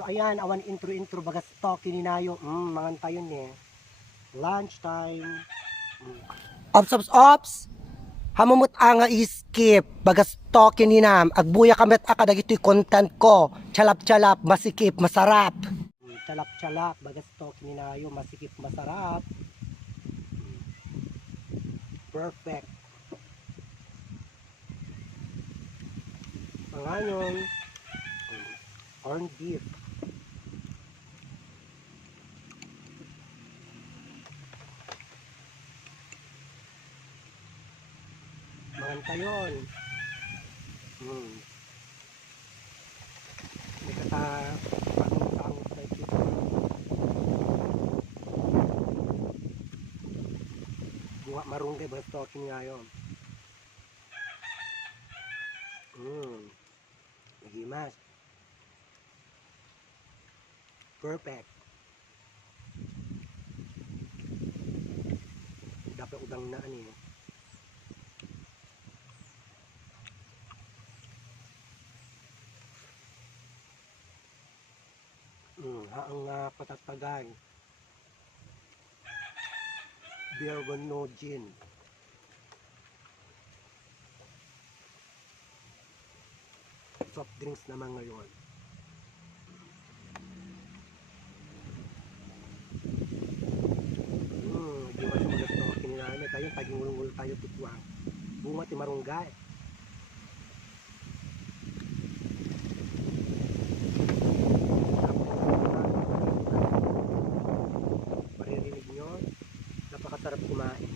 So ayan, awan intro bagas to kininayo. Mangan tayo ni. Lunch time. Ops. Hamumut nga iskip bagas to kininam. Agbuya kamet akada gito'y content ko. Chalap masikip masarap. Chalap bagas to kininayo masikip masarap. Perfect. Pangayon. Corned beef. Mangan tayon. May kata panguntangot na ito. Buwa marunggay ba talking ngayon? Nagimas. Perfect. Dapat udang na ani. Haang patatagay. Beer no gin. Soft drinks naman ngayon. Di ba sa mga store kinilala tayo, taging tayo tutuang. Bunga ti marunggay. Maririnig nyo, napakasarap kumain.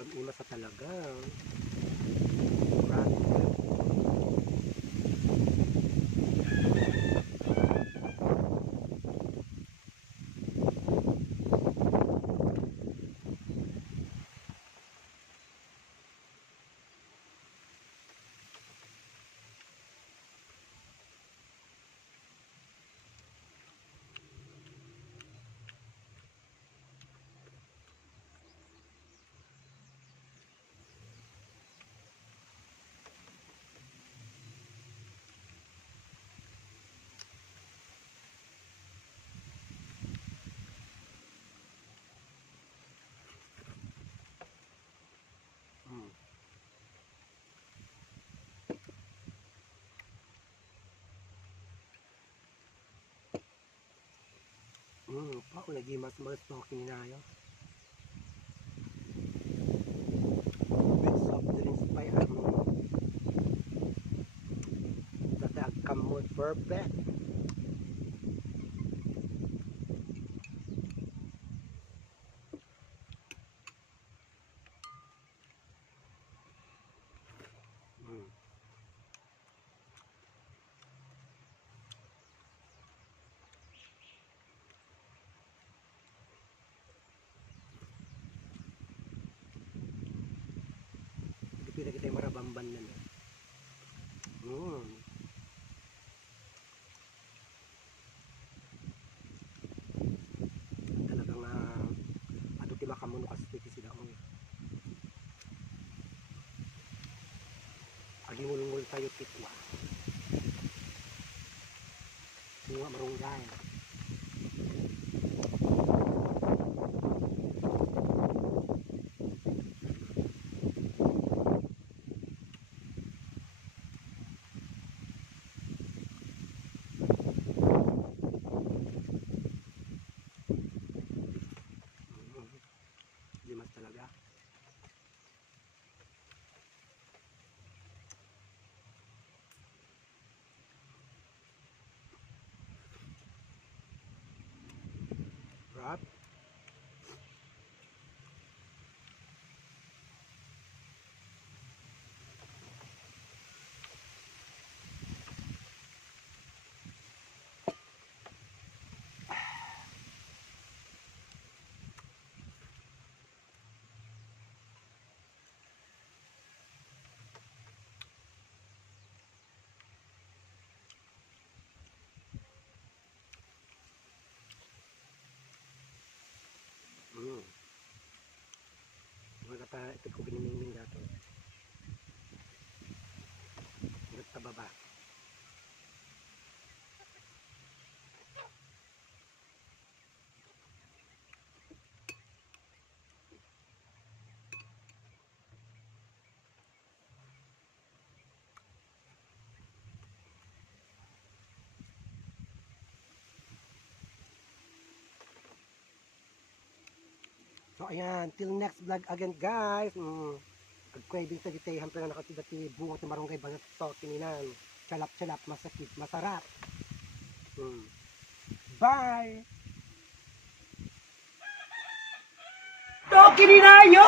Pag-ima sa talaga. Pa, lagi mas talking na yun. With soft drinks pa yan. Tatag kamot perfect. Pila kita marabamban na na. Talagang ato ti makamuno kasi ti sila ko. Agi ngul tayo kitwa. Bunga marunggay. Di mas talaga. Rap. Baka ito ko binimingin dato. Hanggat sa baba. So ayan, till next vlog again guys. Pag-craving sa gitay, hampir na nakatidati bungot na marunggay bagat to, kininan. Chalap-chalap, masakit, masarap. Bye! To, kininayo!